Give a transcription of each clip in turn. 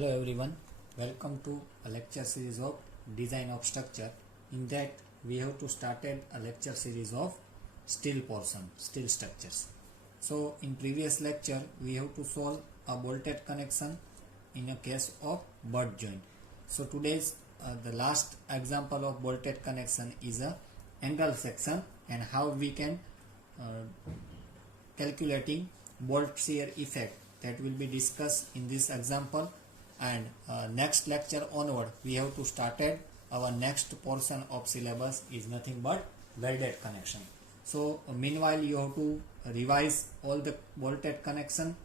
Hello everyone, welcome to a lecture series of design of structure. In that we have to started a lecture series of steel structures. So in previous lecture we have to solve a bolted connection in a case of butt joint. So today's the last example of bolted connection is a angle section and how we can calculating bolt shear effect, that will be discussed in this example. And next lecture onward we have to started our next portion of syllabus is nothing but welded connection. So meanwhile you have to revise all the bolted connection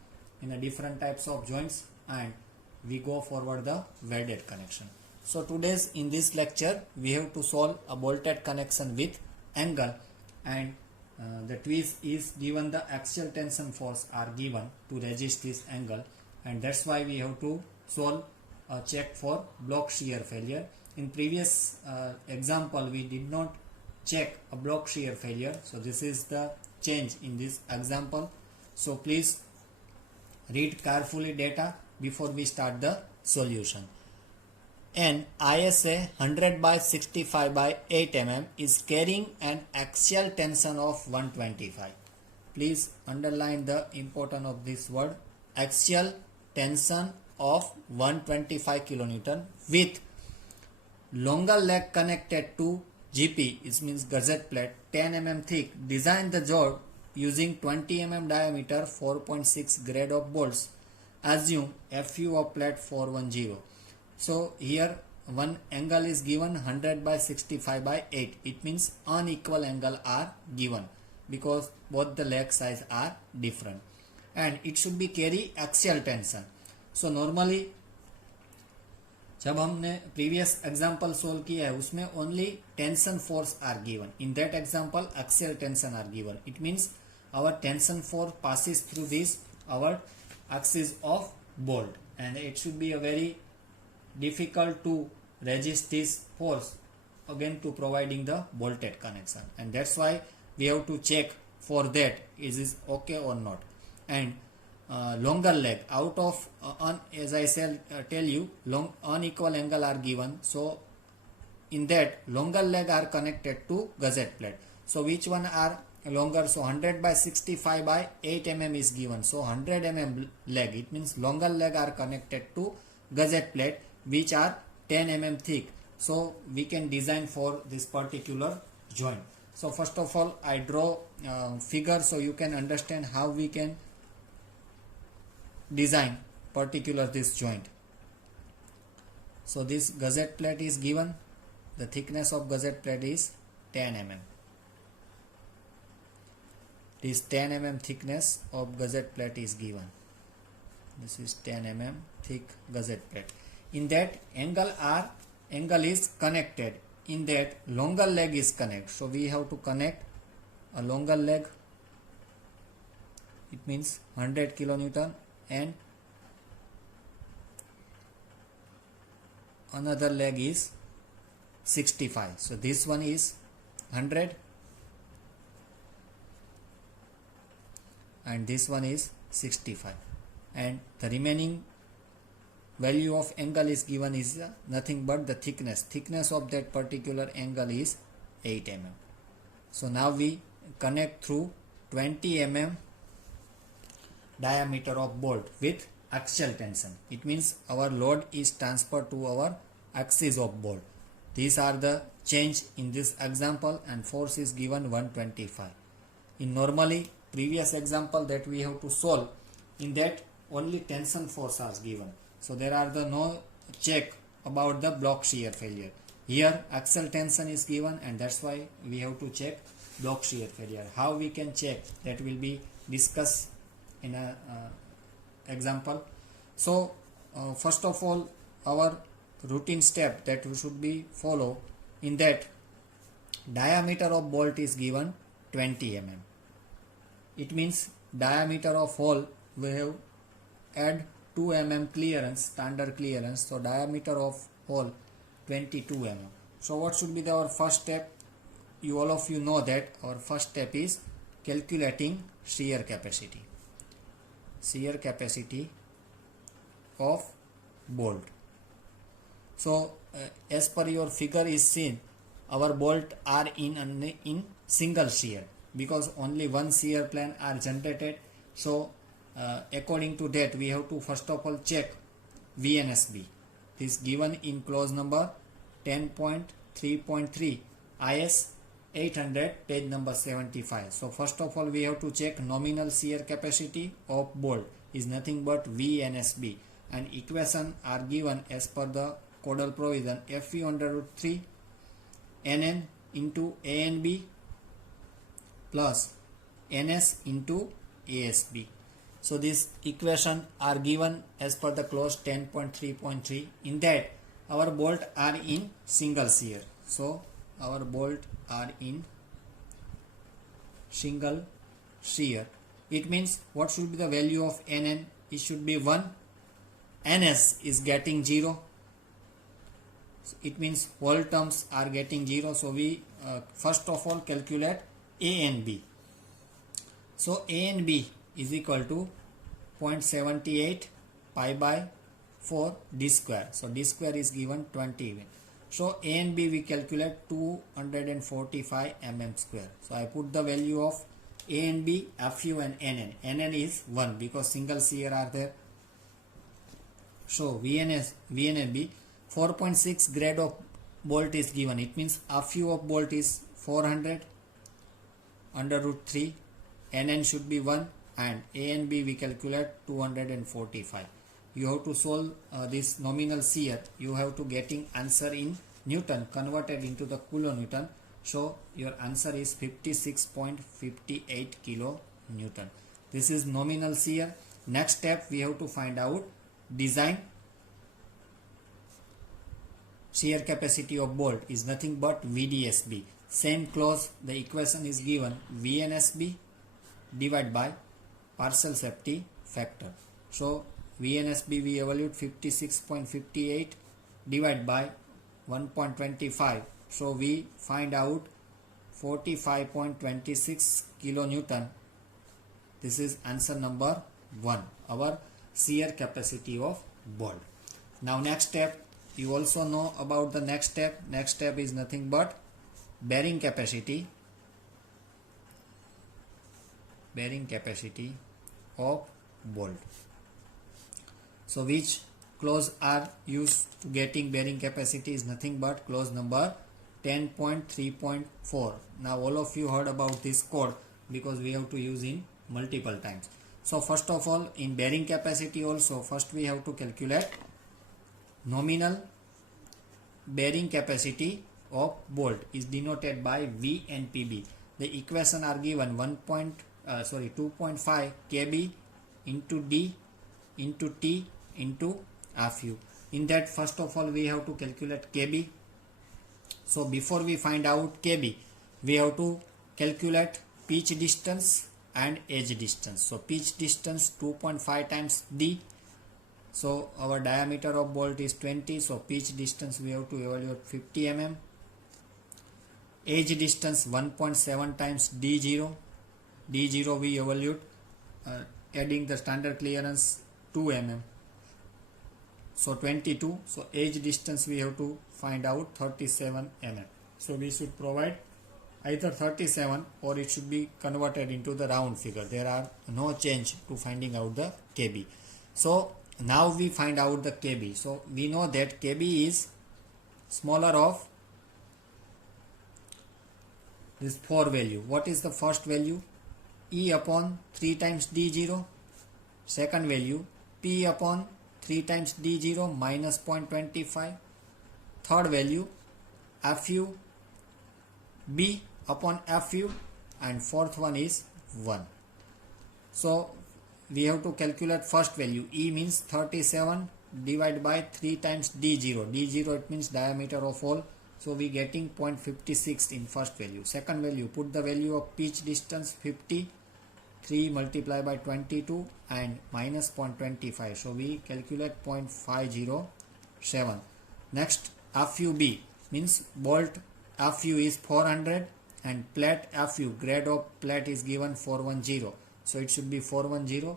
in a different types of joints and we go forward the welded connection. So today's in this lecture we have to solve a bolted connection with angle, and the twist is given, the axial tension force are given to resist this angle, and that's why we have to solve a check for block shear failure. In previous example we did not check a block shear failure, so this is the change in this example. So please read carefully data before we start the solution. An ISA 100 by 65 by 8 mm is carrying an axial tension of 125. Please underline the importance of this word, axial tension of 125 kilonewton with longer leg connected to GP, it means gusset plate 10 mm thick. Design the job using 20 mm diameter 4.6 grade of bolts. Assume FU of plate 410. So here one angle is given 100 by 65 by 8. It means unequal angle are given because both the leg size are different, and it should be carry axial tension. So normally जब हमने previous example solve किया है उसमें only tension force are given. In that example axial tension are given. It means our tension force passes through this our axis of bolt, and it should be a very difficult to resist this force again to providing the bolted connection, and that's why we have to check for that is it okay or not. And longer leg out of as I said tell you long unequal angle are given, so in that longer leg are connected to gusset plate. So which one are longer? So 100 by 65 by 8 mm is given, so 100 mm leg, it means longer leg are connected to gusset plate which are 10 mm thick. So we can design for this particular joint. So first of all I draw figure so you can understand how we can design particular this joint. So this gusset plate is given, the thickness of gusset plate is 10 mm. This 10 mm thickness of gusset plate is given. This is 10 mm thick gusset plate. In that angle is connected, in that longer leg is connected, so we have to connect a longer leg, it means 100 kilonewton, and another leg is 65. So this one is 100 and this one is 65, and the remaining value of angle is given is nothing but the thickness of that particular angle is 8 mm. So now we connect through 20 mm diameter of bolt with axial tension. It means our load is transferred to our axis of bolt. These are the change in this example, and force is given 125. In normally previous example that we have to solve, in that only tension force are given, so there are the no check about the block shear failure. Here axial tension is given, and that's why we have to check block shear failure. How we can check, that will be discussed in a example. So first of all our routine step that we should be follow, in that diameter of bolt is given 20 mm. It means diameter of hole we have add 2 mm clearance, standard clearance, so diameter of hole 22 mm. So what should be our first step? All of you know that our first step is calculating shear capacity. Shear capacity of bolt. So as per your figure is seen, our bolt are in single shear because only one shear plane are generated. So according to that, we have to first of all check VNSB. This given in clause number 10.3.3 IS 800 page number 75. So first of all we have to check nominal shear capacity of bolt is nothing but VNSB, and equation are given as per the codal provision FU under root 3 NN into ANB plus NS into ASB. So these equations are given as per the clause 10.3.3. In that our bolt are in single shear. So our bolt are in single shear. It means what should be the value of NN? It should be 1. NS is getting 0. It means whole terms are getting 0. So we first of all calculate A and B. So A and B is equal to 0.78 pi by 4 d square. So d square is given 20 even. So A and B we calculate 245 mm square. So I put the value of A and B, FU and NN. NN is 1 because single shear are there. So VNB 4.6 grade of bolt is given. It means FU of bolt is 400 under root 3. NN should be 1 and A and B we calculate 245. You have to solve this nominal shear. You have to getting answer in Newton converted into the kilonewton. So your answer is 56.58 kilonewton. This is nominal shear. Next step we have to find out design shear capacity of bolt is nothing but VDSB. Same clause, the equation is given VNSB divided by partial safety factor. So VNSB we evaluate 56.58 divided by 1.25. So we find out 45.26 kilonewton. This is answer number 1, our shear capacity of bolt. Now next step, you also know about the next step. Next step is nothing but bearing capacity of bolt. So which clause are used to getting bearing capacity is nothing but clause number 10.3.4. Now all of you heard about this code because we have to use in multiple times. So first of all, in bearing capacity also, first we have to calculate nominal bearing capacity of bolt is denoted by V and PB. The equation are given 2.5 kb into D into T into FU. In that first of all we have to calculate kb. So before we find out kb, we have to calculate pitch distance and edge distance. So pitch distance 2.5 times D. So our diameter of bolt is 20. So pitch distance we have to evaluate 50 mm. Edge distance 1.7 times D0. D0 we evaluate adding the standard clearance 2 mm. So 22. So edge distance we have to find out 37 mm. So we should provide either 37 or it should be converted into the round figure. There are no change to finding out the kb. So now we find out the kb. So we know that kb is smaller of this 4 value. What is the first value? E upon 3 times D0. Second value P upon 3 times D0 minus 0.25. Third value FU B upon FU, and fourth one is 1. So we have to calculate first value. E means 37 divided by 3 times D0. D0 it means diameter of hole. So we getting 0.56 in first value. Second value, put the value of pitch distance 50. 3 multiplied by 22 and minus 0.25. So we calculate 0.507. Next FUB means bolt FU is 400 and plate FU, grade of plate is given 410. So it should be 410.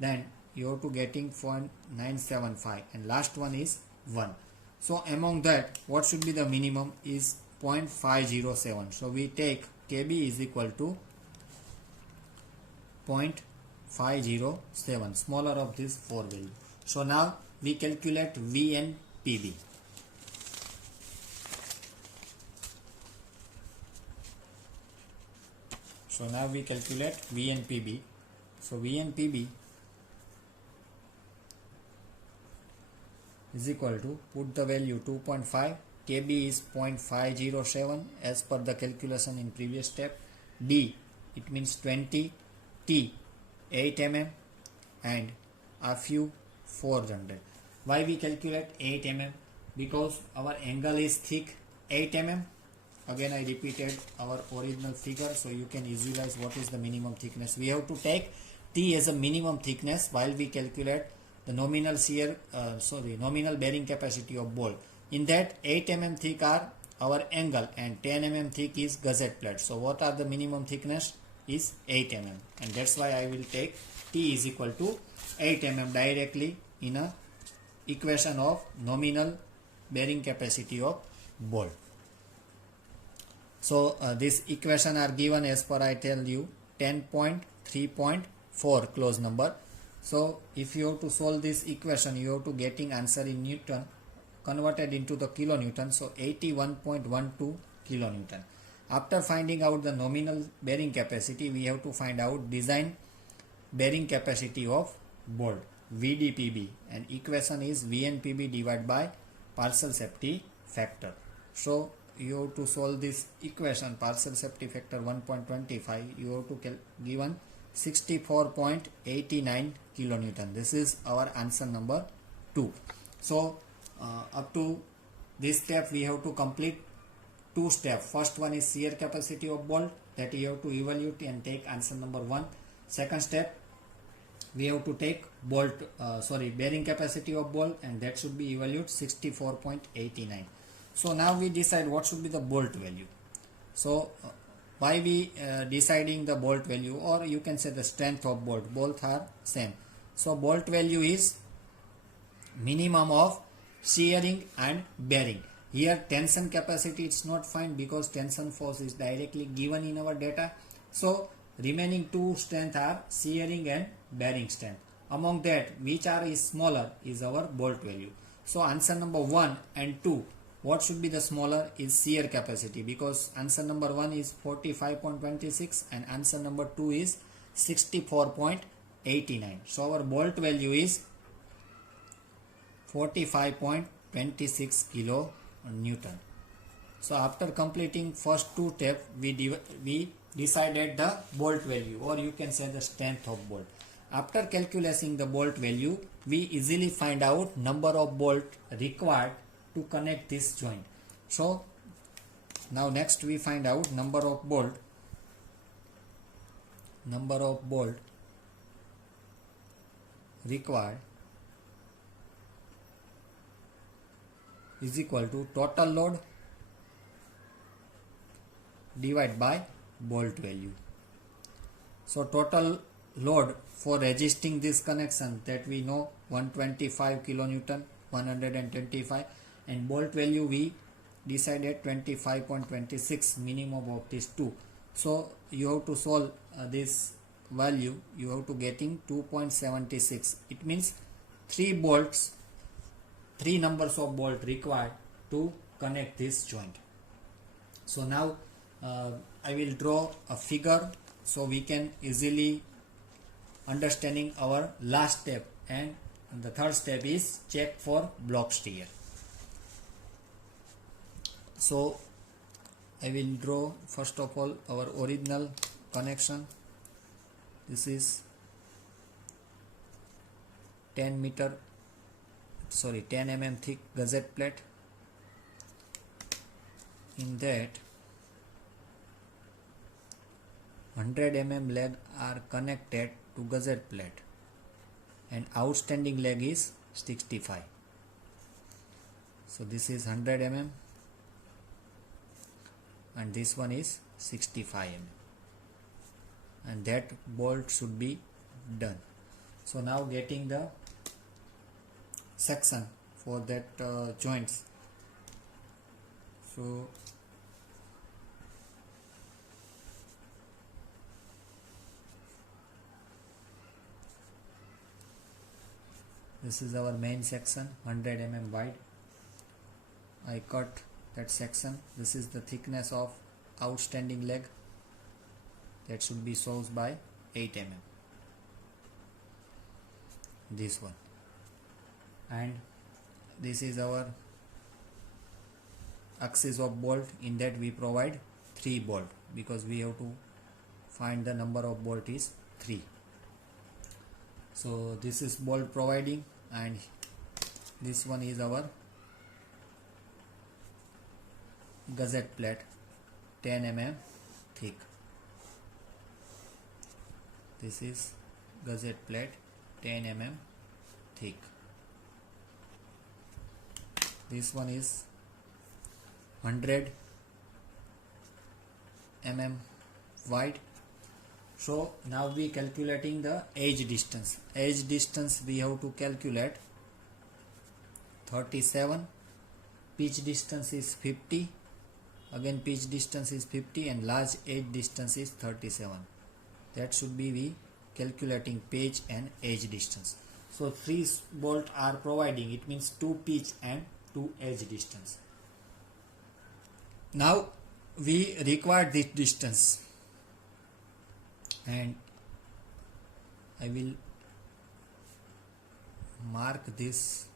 Then you have to getting 0.975 and last one is 1. So among that, what should be the minimum is 0.507. So we take KB is equal to 0.507, smaller of these 4 value. So now we calculate V and PB. So now we calculate V and PB. So V and PB is equal to, put the value 2.5, KB is 0.507 as per the calculation in previous step, D it means 20, T 8 mm and FU 400. Why we calculate 8 mm? Because our angle is thick 8 mm. Again I repeated our original figure so you can visualize what is the minimum thickness. We have to take T as a minimum thickness while we calculate the nominal nominal bearing capacity of bolt. In that 8 mm thick are our angle and 10 mm thick is gusset plate. So what are the minimum thickness is 8 mm, and that's why I will take T is equal to 8 mm directly in a equation of nominal bearing capacity of bolt. So this equation are given as per I tell you 10.3.4 close number. So if you have to solve this equation, you have to getting answer in Newton converted into the kilonewton. So 81.12 kilonewton. After finding out the nominal bearing capacity, we have to find out design bearing capacity of bolt VDPB, and equation is VNPB divided by partial safety factor. So you have to solve this equation, partial safety factor 1.25, you have to given 64.89 kilonewton. This is our answer number 2. So up to this step we have to complete 2 steps. First one is shear capacity of bolt, that you have to evaluate and take answer number 1. Second step, we have to take bearing capacity of bolt, and that should be evaluated 64.89. So now we decide what should be the bolt value. So why we deciding the bolt value, or you can say the strength of bolt, both are same. So bolt value is minimum of shearing and bearing. Here tension capacity it's not fine because tension force is directly given in our data. So remaining 2 strength are shearing and bearing strength. Among that, which are is smaller is our bolt value. So answer number 1 and 2, what should be the smaller is shear capacity, because answer number 1 is 45.26 and answer number 2 is 64.89. So our bolt value is 45.26 kilo Newton. So after completing first 2 steps, we decided the bolt value, or you can say the strength of bolt. After calculating the bolt value, we easily find out number of bolt required to connect this joint. So now next we find out number of bolt required is equal to total load divided by bolt value. So total load for resisting this connection, that we know 125 kilonewton, 125, and bolt value we decided 25.26, minimum of these 2. So you have to solve this value, you have to getting 2.76. It means 3 numbers of bolt required to connect this joint. So now I will draw a figure so we can easily understanding our last step, and the third step is check for block shear. So I will draw first of all our original connection. This is 10 mm thick gusset plate. In that 100 mm leg are connected to gusset plate, and outstanding leg is 65. So this is 100 mm and this one is 65 mm, and that bolt should be done. So now getting the section for that joints. So this is our main section, 100 mm wide. I cut that section. This is the thickness of outstanding leg. That should be shows by 8 mm. This one. And this is our axis of bolt. In that we provide 3 bolt because we have to find the number of bolt is 3. So this is bolt providing, and this one is our gusset plate, 10 mm thick. This is gusset plate, 10 mm thick. This one is 100 mm wide. So now we calculating the edge distance. Edge distance we have to calculate 37. Pitch distance is 50. Again pitch distance is 50 and large edge distance is 37. That should be we calculating pitch and edge distance. So 3 bolt are providing. It means 2 pitch and 2 edge distance. Now we require this distance, and I will mark this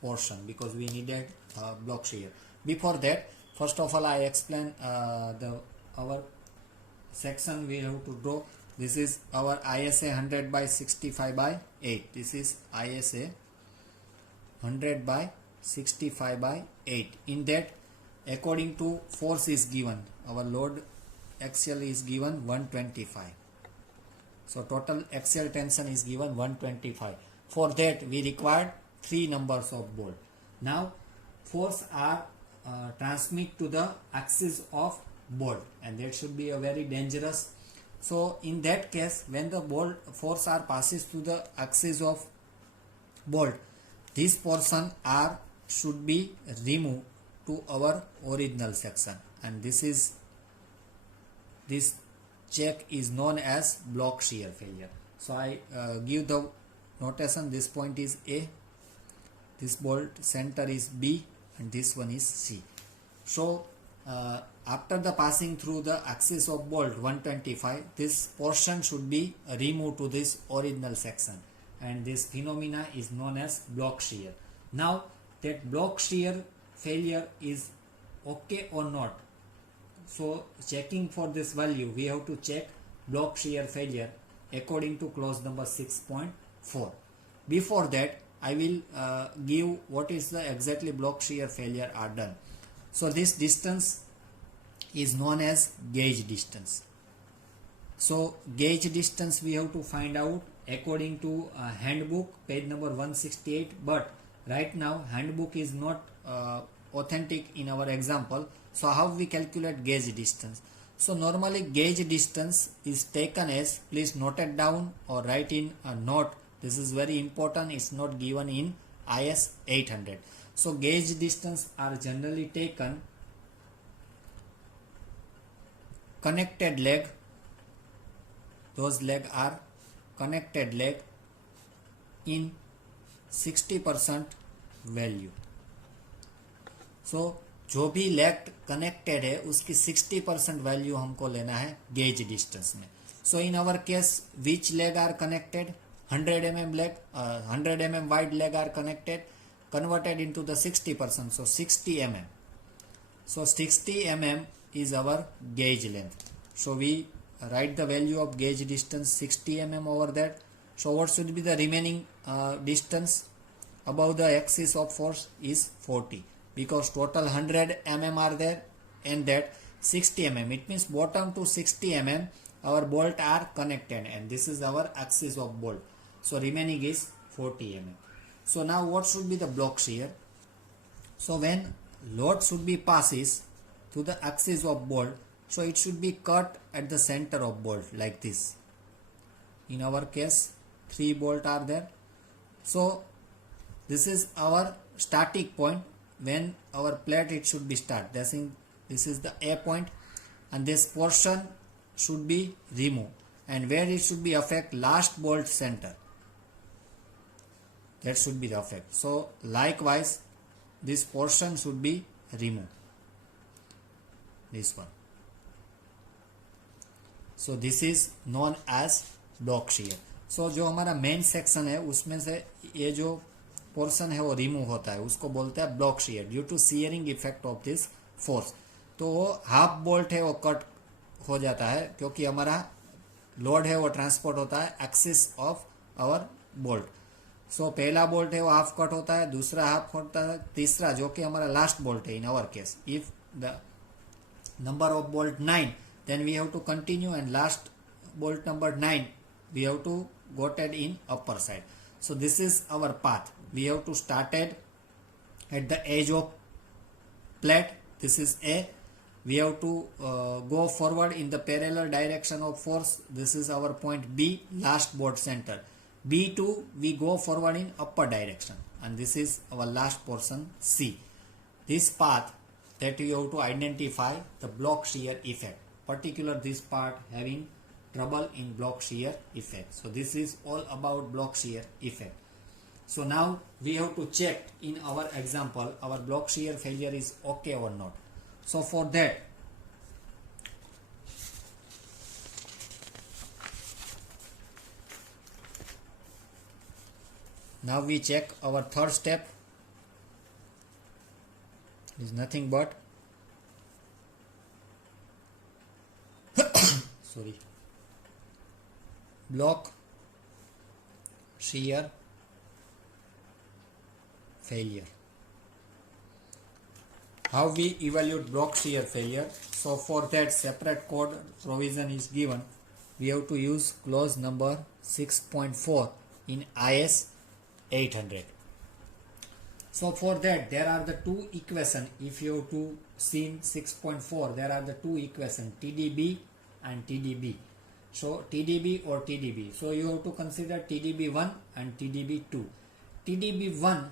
portion because we needed block shear. Before that, first of all I explain our section we have to draw. This is our ISA 100 by 65 by 8. This is ISA 100 by 65 by 8. In that, according to force is given, our load axial is given 125. So total axial tension is given 125. For that we required 3 numbers of bolt. Now force are transmit to the axis of bolt, and that should be a very dangerous. So in that case, when the bolt force are passes through the axis of bolt, this portion are should be removed to our original section, and this check is known as block shear failure. So I give the notation. This point is A, this bolt center is B, and this one is C. So after the passing through the axis of bolt 125, this portion should be removed to this original section, and this phenomena is known as block shear. Now that block shear failure is okay or not. So checking for this value, we have to check block shear failure according to clause number 6.4. Before that, I will give what is the exactly block shear failure are done. So this distance is known as gauge distance. So gauge distance we have to find out according to handbook page number 168, but right now handbook is not authentic in our example. So how we calculate gauge distance? So normally gauge distance is taken as, please note it down or write in a note. This is very important. It's not given in IS 800. So gauge distance are generally taken connected leg. Those leg are connected leg in 60% value. So जो भी leg connected है उसकी 60% value हमको लेना है gauge distance में. So in our case which leg are connected 100 mm leg 100 mm wide leg are connected, converted into the 60%, so 60 mm. So 60 mm is our gauge length. So we write the value of gauge distance 60 mm over that. So what should be the remaining distance above the axis of force is 40, because total 100 mm are there and that 60 mm. It means bottom to 60 mm our bolt are connected, and this is our axis of bolt. So remaining is 40 mm. So now what should be the block shear? So when load should be passes to the axis of bolt, so it should be cut at the center of bolt like this. In our case 3 bolt are there. So this is our static point. When our plate it should be start. This is the A point, and this portion should be removed, and where it should be affect last bolt center. That should be the effect. So likewise this portion should be removed, this one. So this is known as block shear. So जो हमारा main section है उसमें से ये जो portion है वो remove होता है, उसको बोलते हैं block shear due to shearing effect of this force. तो वो हाफ बोल्ट है वो कट हो जाता है क्योंकि हमारा लोड है वो ट्रांसपोर्ट होता है एक्सिस ऑफ आवर बोल्ट. सो पहला बोल्ट है वो हाफ कट होता है, दूसरा हाफ होता है, तीसरा जो कि हमारा लास्ट बोल्ट है in our case, if the number of bolt 9 then we have to continue, and last bolt number 9 we have to got it in upper side. So this is our path. We have to started at the edge of plate. This is A. We have to go forward in the parallel direction of force. This is our point B, last bolt center. B2 we go forward in upper direction, and this is our last portion C. This path that you have to identify the block shear effect, particular this part having trouble in block shear effect. So this is all about block shear effect. So now we have to check in our example our block shear failure is okay or not. So for that now we check our third step is nothing but sorry, block shear failure. How we evaluate block shear failure? So for that separate code provision is given. We have to use clause number 6.4 in IS 800. So for that there are the two equations. If you have to see in 6.4 there are the two equations, TDB and TDB. So TDB or TDB. So you have to consider TDB1 and TDB2. TDB1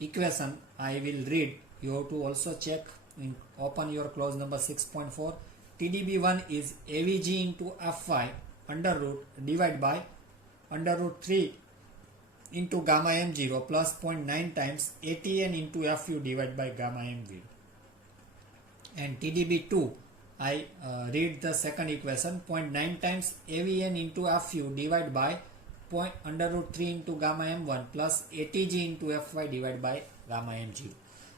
equation I will read. You have to also check in open your clause number 6.4. TDB1 is AVG into Fy under root divided by under root 3 into gamma m0 plus 0.9 times ATN into Fu divided by gamma mv. And TDB2 I read the second equation, 0.9 times AVN into Fu divided by under root 3 into gamma m1 plus ATG into Fy divided by gamma mg.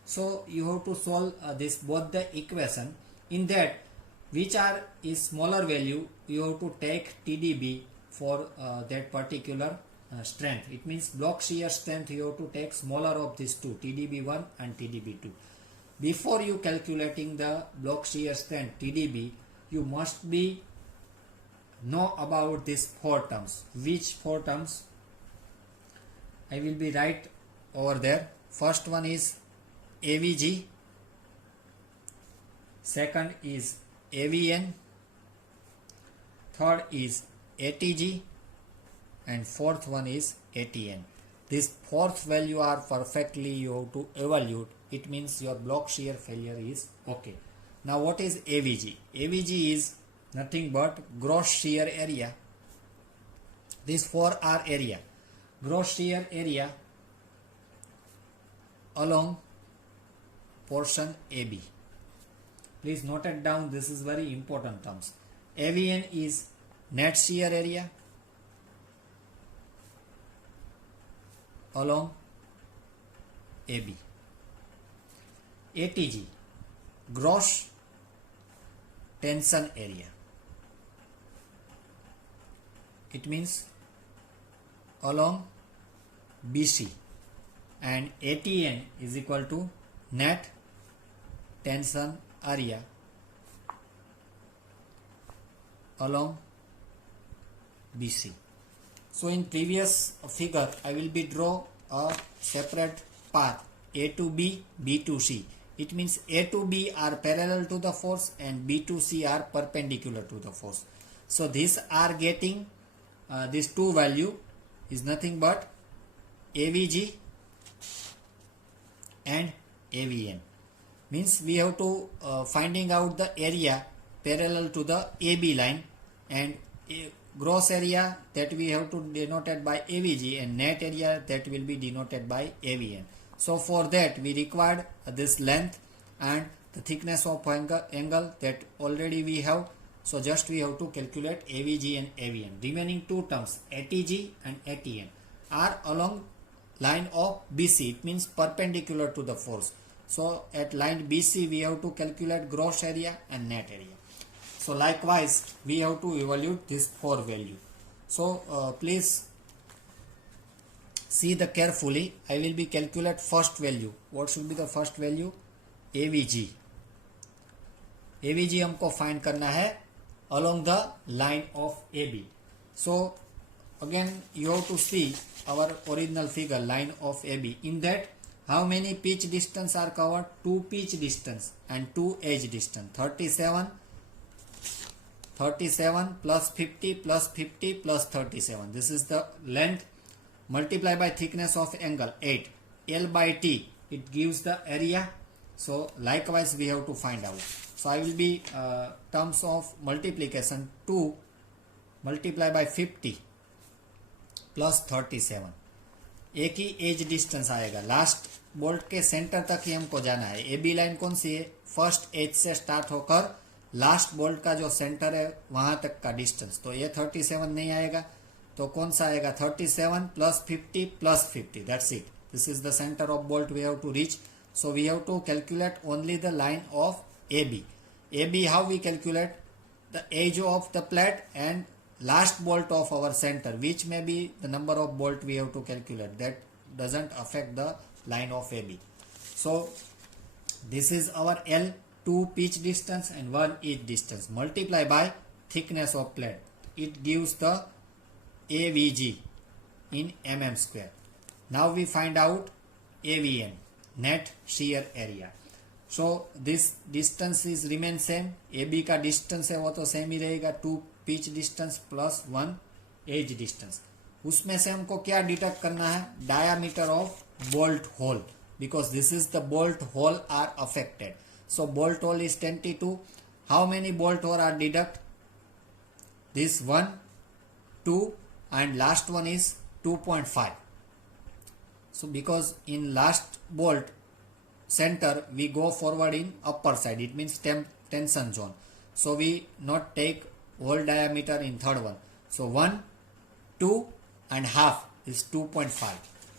So you have to solve this both the equation. In that which are is smaller value you have to take TDB for that particular strength. It means block shear strength you have to take smaller of these two, TDB1 and TDB2. Before you calculating the block shear strength TDB, you must be know about these four terms. Which four terms? I will be right over there. First one is AVG, second is AVN, third is ATG, and fourth one is ATN. This fourth value are perfectly you have to evaluate. It means your block shear failure is okay. Now what is AVG? AVG is nothing but gross shear area. These four are area. Gross shear area along portion AB. Please note it down. This is very important terms. AVN is net shear area along AB. ATG, gross tension area. It means along BC, and ATN is equal to net tension area along BC. So in previous figure I will be draw a separate path A to B, B to C. It means A to B are parallel to the force and B to C are perpendicular to the force. So these are getting these two value is nothing but AVG and AVN. Means we have to finding out the area parallel to the AB line, and gross area that we have to denoted by AVG, and net area that will be denoted by AVN. So for that we required this length and the thickness of angle that already we have. So just we have to calculate AVG and AVN. Remaining two terms ATG and ATN are along line of BC. It means perpendicular to the force. So at line BC we have to calculate gross area and net area. So likewise we have to evaluate this four value. So please see the carefully. I will be calculate first value. What should be the first value? AVG. AVG हमको find करना है along the line of AB. So again you have to see our original figure, line of AB. In that how many pitch distance are covered? 2 pitch distance and 2 edge distance. 37 plus 50 plus 50 plus 37. This is the length. Multiply by thickness of angle 8. L by T. It gives the area. So likewise we have to find out. So I will be terms of multiplication 2 multiply by 50 plus 37. एक ही as distance आएगा. Last bolt के centre तक ही हमको जाना है. A B line कौन सी है? First as से स्टार्ट होकर लास्ट बोल्ट का जो सेंटर है वहां तक का डिस्टेंस. तो ये 37 नहीं आएगा, तो कौन सा आएगा? 37 plus 50 plus 50. That's it. This is the centre of bolt we have to reach. So we have to calculate only the line of AB. AB, how we calculate? The edge of the plate and last bolt of our center, which may be the number of bolt we have to calculate. That doesn't affect the line of AB. So this is our L, 2 pitch distance and 1 edge distance. Multiply by thickness of plate. It gives the AVG in mm square. Now we find out AVN. Net shear area. So this distance is remain same. AB का distance है वो तो same ही रहेगा. 2 pitch distance plus 1 edge distance. उसमें से हमको क्या detect करना है? Diameter of bolt hole, because this is the bolt hole are affected. So bolt hole is 22. How many bolt hole are deduct? This 1, 2 and last one is 2.5. So because in last bolt center we go forward in upper side, it means tension zone. So we not take whole diameter in third one. So 1, 2 and half is 2.5.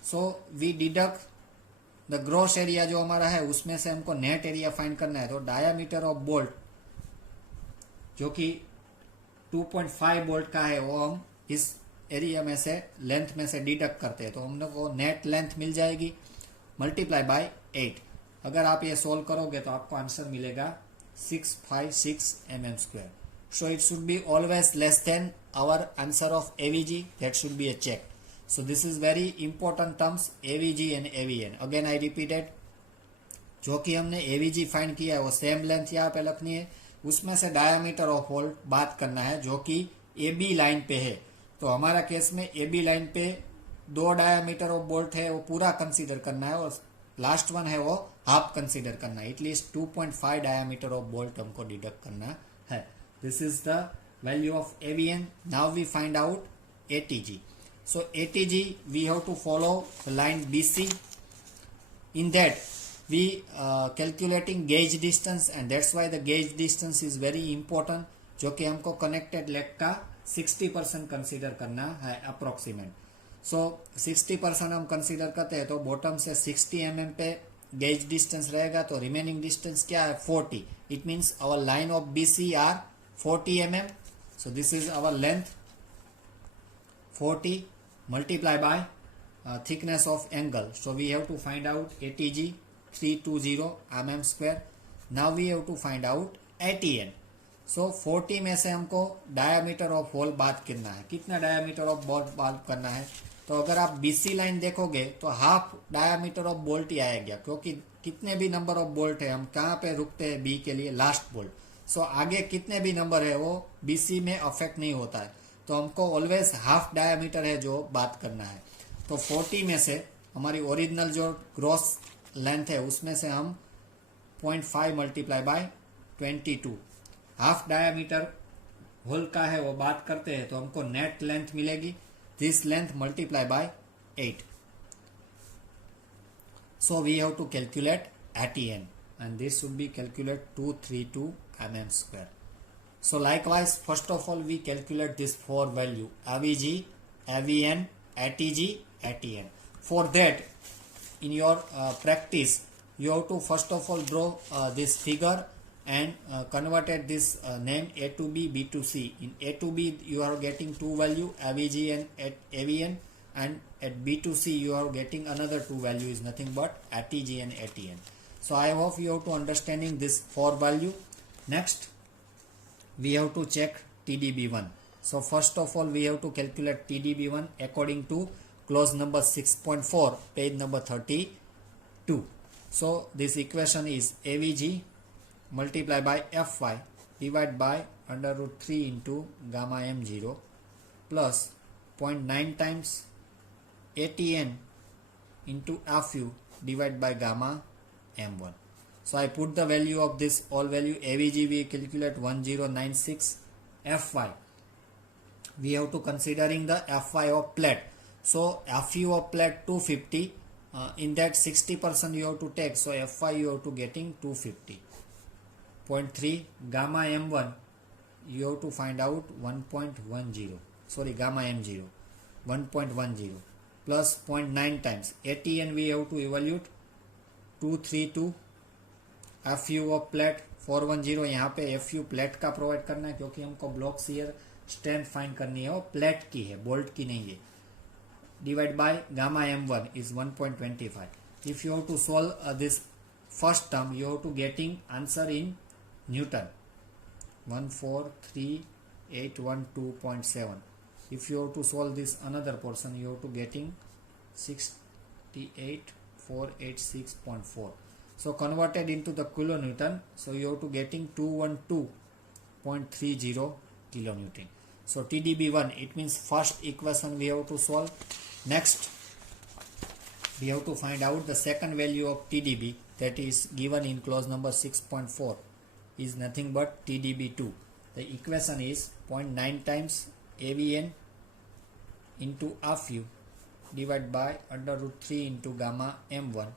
So we deduct the gross area जो हमारा है उसमें से हमको net area find करना है. तो diameter of bolt जो कि 2.5 बोल्ट का है वो हम इस एरिया में से लेंथ में से डिडक्ट करते हैं, तो हम लोग को नेट लेंथ मिल जाएगी. Multiply by 8. अगर आप ये सोल्व करोगे तो आपको आंसर मिलेगा 656 mm square. So it should be always less than our answer of AVG. That should be a check. So this is very important terms, AVG and AVN. Again I repeated, जो कि हमने AVG find किया है वो same length यहाँ पे रखनी है. उसमें से डायमीटर ऑफ होल बात करना है जो कि AB लाइन पे है. तो हमारा केस में AB लाइन पे 2 डायमीटर ऑफ बोल्ट है वो पूरा कंसीडर करना है, और लास्ट वन है वो हाफ कंसीडर करना है. एटलीस्ट 2.5 डायमीटर ऑफ बोल्ट हमको डिडक्ट करना है. This is the value of AVN. Now we find out ATG. So ATG we have to follow the line BC. In that we calculating gauge distance, and that's why the gauge distance is very important, जो कि हमको connected leg का 60% consider करना है approximate. सो 60% हम consider करते हैं तो बॉटम से 60 mm पे गेज डिस्टेंस रहेगा, तो रिमेनिंग डिस्टेंस क्या है? 40. It means our line of BC are 40 mm. So this is our length 40 multiply by thickness of angle. So we have to find out ATG 320 mm square. Now we have to find out ATN. So 40 में से हमको diameter of whole बात करना है. कितना diameter of bolt बात करना है? तो अगर आप BC लाइन देखोगे तो हाफ डायमीटर ऑफ बोल्ट ही आएगा, क्योंकि कितने भी नंबर ऑफ बोल्ट है हम कहाँ पे रुकते हैं B के लिए? Last bolt. सो आगे कितने भी नंबर है वो BC में अफेक्ट नहीं होता है. तो हमको ऑलवेज हाफ डायामीटर है जो बात करना है। तो 40 में से हमारी ओरिजिनल जो ग्रॉस लेंथ है उसमें से हम 0.5 multiply by 22 half diameter hole का है वो बात करते हैं, तो हमको नेट लेंथ मिलेगी this length multiply by 8. So we have to calculate ATN and this should be calculate 232 mm square. So likewise, first of all we calculate this four value AVG, AVN, ATG, ATN. For that, in your practice, you have to first of all draw this figure and converted this name A to B, B to C. In A to B you are getting two value AVG and AVN, and at B to C you are getting another two value is nothing but ATG and ATN. So I hope you have to understanding this four value. Next we have to check TDB1. So first of all we have to calculate TDB1 according to clause number 6.4 page number 32. So this equation is AVG multiply by Fy divided by under root 3 into gamma m0 plus 0.9 times ATN into Fu divided by gamma m1. So I put the value of this all value. AVG we calculate 1096. Fy we have to considering the Fy of plate. So Fu of plate 250. In that 60% you have to take. So Fy you have to getting 250. 0.3 gamma m1 you have to find out 1.10. Sorry, gamma m0 1.10 plus 0.9 times ATN we have to evaluate 232. Fu of plate 410. यहाँ पे Fu plate का provide करना है क्योंकि हमको block shear strength find करनी है, वो प्लेट की है, बोल्ट की नहीं है. Divide by gamma m1 is 1.25. If you have to solve this first term you have to getting answer in newton 143,812.7. if you have to solve this another portion you have to getting 68,486.4. so converted into the kilonewton, so you have to getting 212.30 kilonewton. So TDB1 it means first equation we have to solve. Next we have to find out the second value of TDB that is given in clause number 6.4 is nothing but TDB2. The equation is 0.9 times AVN into Fu divided by under root 3 into gamma m1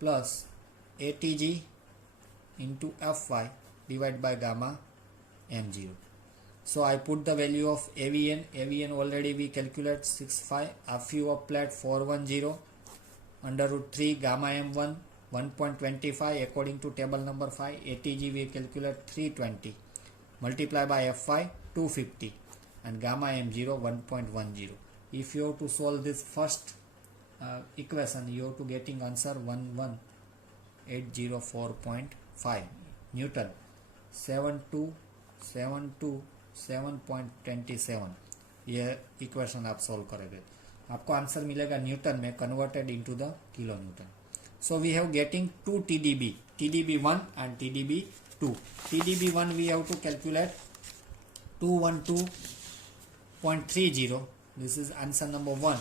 plus ATG into Fy divided by gamma m0. So I put the value of AVN. AVN already we calculate 65. Fu of plate 410 under root 3 gamma m1 1.25 according to table number 5. ATG we calculate 320 multiply by Fy 250 and gamma m0 1.10. If you have to solve this first equation you have to getting answer 11804.5 Newton 7227.27. ये equation आप solve करेंगे आपको answer मिलेगा Newton में converted into the kilo Newton. So we have getting two TDB, TDB1 and TDB2. TDB1 we have to calculate 212.30. This is answer number 1.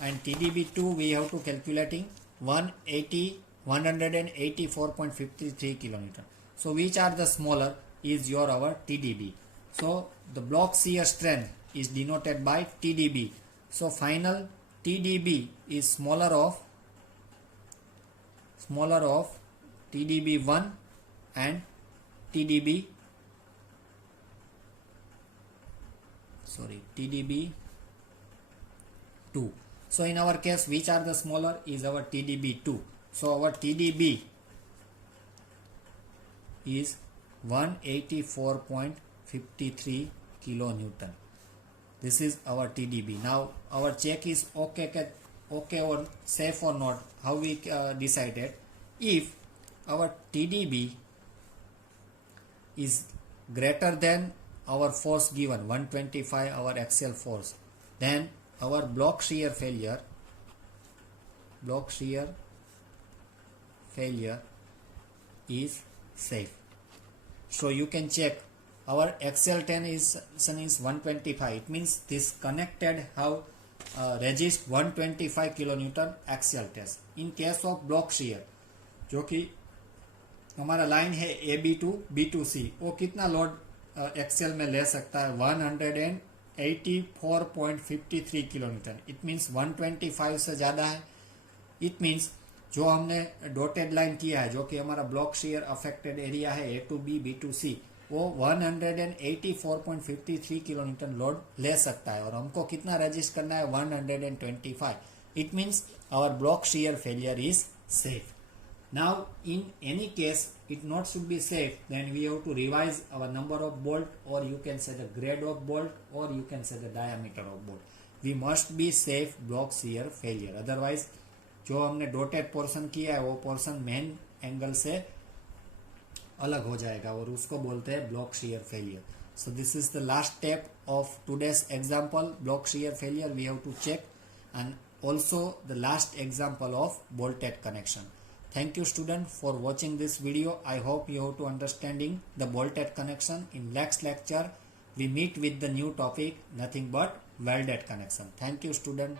And TDB2 we have to calculating 184.53 kilonewton. So which are the smaller is our TDB. So the block shear strength is denoted by TDB. So final TDB is smaller of TDB1 and TDB2. So in our case which are the smaller is our TDB2. So our TDB is 184.53 kilonewton. This is our TDB. Now our check is okay or safe or not. How we decided? If our TDB is greater than our force given 125 our axial force, then our block shear failure is safe. So you can check our axial tension is 125. It means this connected have resist 125 kilonewton axial test. In case of block shear, जो कि हमारा line है A B to B to C, वो कितना load Excel में ले सकता है? 184.53 किलोमीटर. इट मीन्स 125 से ज़्यादा है. इट मीन्स जो हमने डॉटेड लाइन किया है, जो कि हमारा ब्लॉक शेयर अफेक्टेड एरिया है ए टू बी टू सी, वो 184.53 किलोमीटर लोड ले सकता है और हमको कितना रजिस्ट करना है? 125. It means our block shear failure is safe. Now, in any case, it not should be safe, then we have to revise our number of bolt, or you can say the grade of bolt, or you can say the diameter of bolt. We must be safe block shear failure. Otherwise, जो हमने dotted portion किया है वो portion main angle से अलग हो जाएगा और उसको बोलते हैं block shear failure. So this is the last step of today's example, block shear failure. We have to check, and also the last example of bolted connection. Thank you student for watching this video. I hope you have to understanding the bolted connection. In next lecture we meet with the new topic, nothing but welded connection. Thank you student.